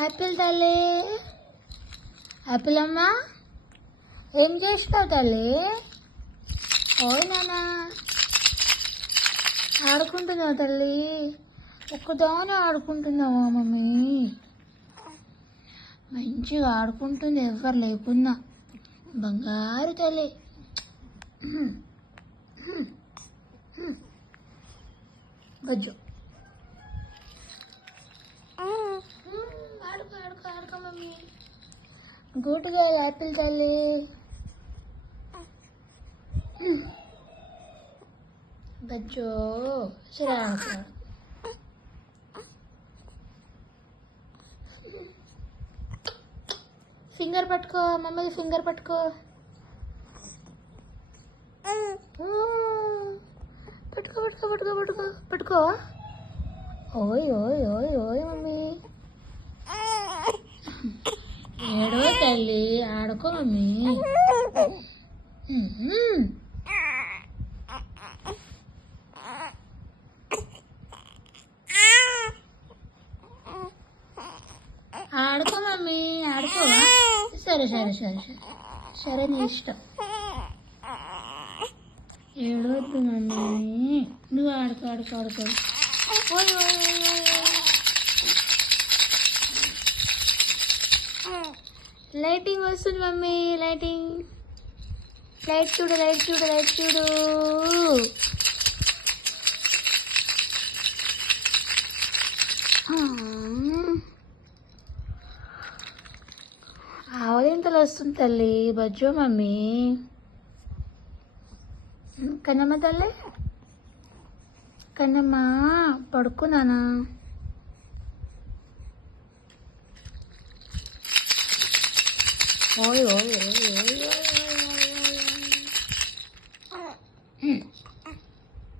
Apple తల్లి, Apple అమ్మా ఏం చేసినావు తల్లి? ఓయ్ నాన్న ఆడుకుంటున్నావు తల్లి? ఒక్కదానే ఆడుకుంటున్నావా మమ్మీ? మంచిగా ఆడుకుంటుంది ఎవరు లేకున్నా. బంగారు తల్లి. గజ్జు ఆడుకో ఆడుకో ఆడుకో మమ్మీ. గుడ్గా యాపిల్ తల్లి. గజ్జో సరే ఆడుకో. ఫింగర్ పట్టుకో మమ్మీ, ఫింగర్ పట్టుకో. పట్టుకో పట్టుకో పట్టుకో పట్టుకో పట్టుకో. ఓయ్ ఓయ్ ఓయ్ ఓయ్ మమ్మీ. ఏడో తల్లి ఆడుకో మమ్మీ. ఆడుకో మమ్మీ ఆడుకోవా? సరే సరే సరే సరే సరే నీ ఇష్టం. ఏడవద్దు మమ్మీ, నువ్వు ఆడుకో ఆడుకో ఆడుకో. ఓయ్ ఓయ్ ఓయ్ ఓయ్. లైటింగ్ వస్తుంది మమ్మీ, లైటింగ్. లైట్ చూడు లైట్ చూడు లైట్ చూడు. ఆవలింతలు వస్తుంది తల్లి. బజ్జో మమ్మీ. కన్నమ్మ తల్లి, కన్నమ్మ పడుకున్నానా? ఓయ్ ఓయ్ ఓయ్ ఓయ్ ఓయ్ ఓయ్ ఓయ్.